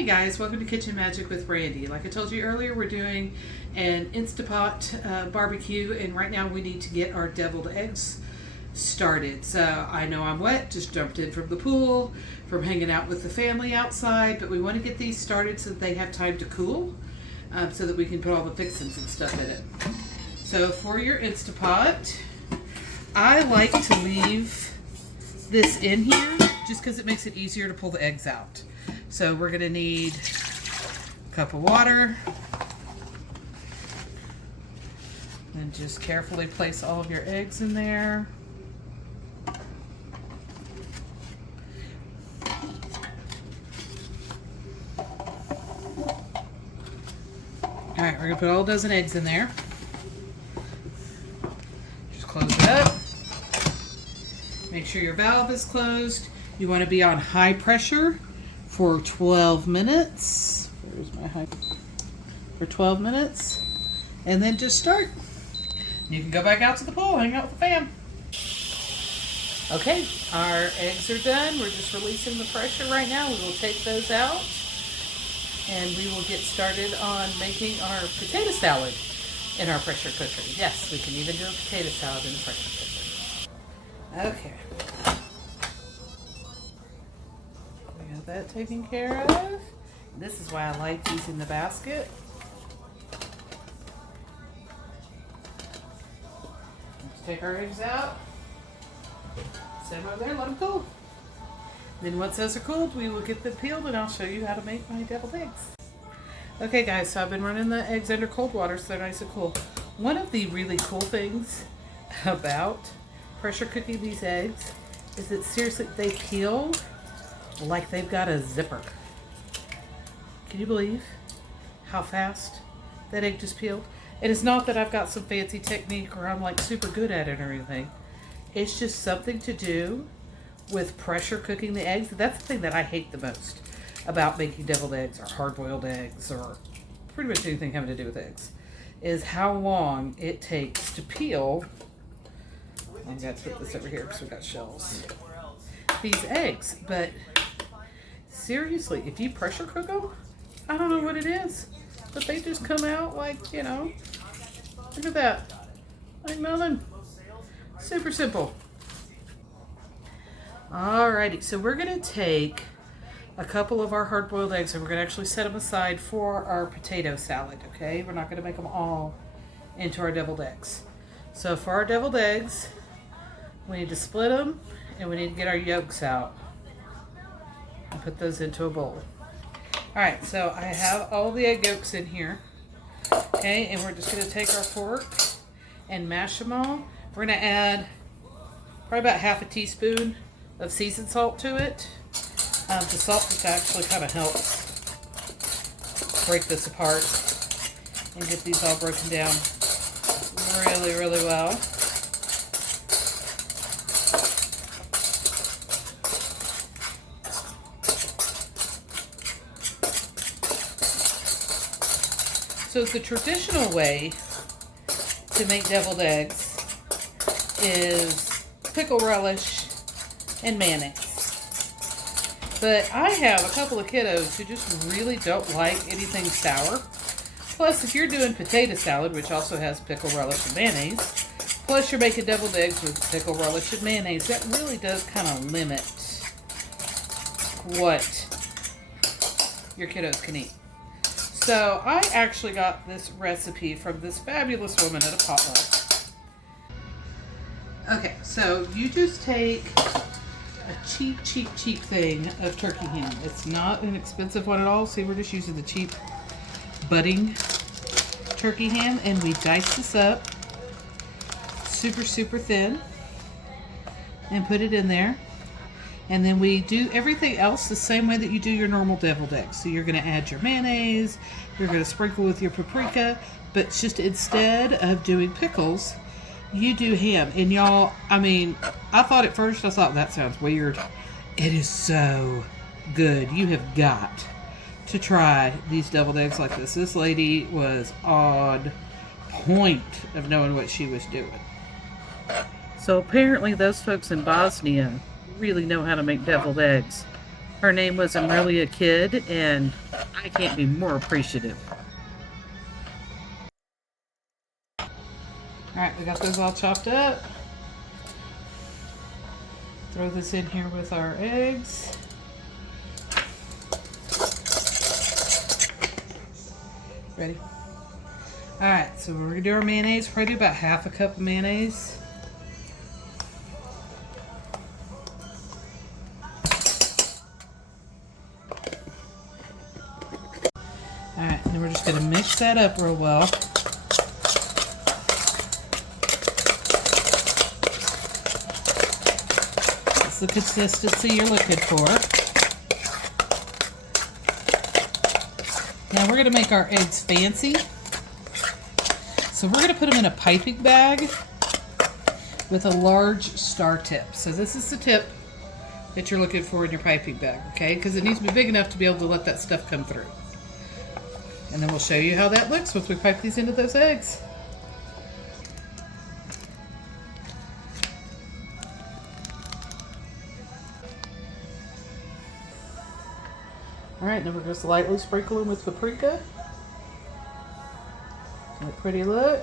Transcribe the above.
Hey guys, welcome to Kitchen Magic with Randy. Like I told you earlier, we're doing an Instapot barbecue, and right now we need to get our deviled eggs started. So I know I'm wet, just jumped in from the pool, from hanging out with the family outside, but we want to get these started so that they have time to cool, so that we can put all the fixings and stuff in it. So for your Instapot, I like to leave this in here just because it makes it easier to pull the eggs out. So we're going to need a cup of water, and just carefully place all of your eggs in there. Alright, we're going to put all a dozen eggs in there. Just close it up. Make sure your valve is closed. You want to be on high pressure for 12 minutes. Where's my high? For 12 minutes. And then just start. You can go back out to the pool, hang out with the fam. Okay, our eggs are done. We're just releasing the pressure right now. We will take those out, and we will get started on making our potato salad in our pressure cooker. Yes, we can even do a potato salad in the pressure cooker. Okay. We got that taken care of. This is why I like using the basket. Let's take our eggs out. Set them over there, let them cool. Then once those are cooled, we will get them peeled, and I'll show you how to make my deviled eggs. Okay guys, so I've been running the eggs under cold water so they're nice and cool. One of the really cool things about pressure cooking these eggs is that seriously, they peel like they've got a zipper. Can you believe how fast that egg just peeled? And it's not that I've got some fancy technique or I'm like super good at it or anything. It's just something to do with pressure cooking the eggs. That's the thing that I hate the most about making deviled eggs or hard-boiled eggs or pretty much anything having to do with eggs, is how long it takes to peel. I'm going to put this over here because we've got shells. These eggs. But seriously, if you pressure cook them, I don't know what it is, but they just come out like, you know, look at that. Like nothing. Super simple. Alrighty, so we're going to take a couple of our hard-boiled eggs and we're going to actually set them aside for our potato salad, okay? We're not going to make them all into our deviled eggs. So for our deviled eggs, we need to split them and we need to get our yolks out and put those into a bowl. Alright, so I have all the egg yolks in here, okay? And we're just going to take our fork and mash them all. We're going to add probably about half a teaspoon of seasoned salt to it. The salt just actually kind of helps break this apart and get these all broken down really, really well. So the traditional way to make deviled eggs is pickle relish and mayonnaise. But I have a couple of kiddos who just really don't like anything sour. Plus, if you're doing potato salad, which also has pickle relish and mayonnaise, plus you're making deviled eggs with pickle relish and mayonnaise, that really does kind of limit what your kiddos can eat. So I actually got this recipe from this fabulous woman at a potluck. Okay, so you just take a cheap thing of turkey ham. It's not an expensive one at all. See, we're just using the cheap budding turkey ham, and we dice this up super thin and put it in there. And then we do everything else the same way that you do your normal deviled eggs. So you're going to add your mayonnaise, you're going to sprinkle with your paprika, but just instead of doing pickles, you do ham. And y'all, I mean, I thought at first, I thought that sounds weird. It is so good. You have got to try these deviled eggs like this. This lady was on point of knowing what she was doing. So apparently those folks in Bosnia really know how to make deviled eggs. Her name was Amelia Kidd, and I can't be more appreciative. Alright, we got those all chopped up. Throw this in here with our eggs. Ready? Alright, so we're going to do our mayonnaise. We're going to do about half a cup of mayonnaise. Alright, and then we're just going to mix that up real well. That's the consistency you're looking for. Now we're going to make our eggs fancy. So we're going to put them in a piping bag with a large star tip. So this is the tip that you're looking for in your piping bag, okay? Because it needs to be big enough to be able to let that stuff come through. And then we'll show you how that looks once we pipe these into those eggs. Alright, then we're just lightly sprinkling with paprika. A pretty look.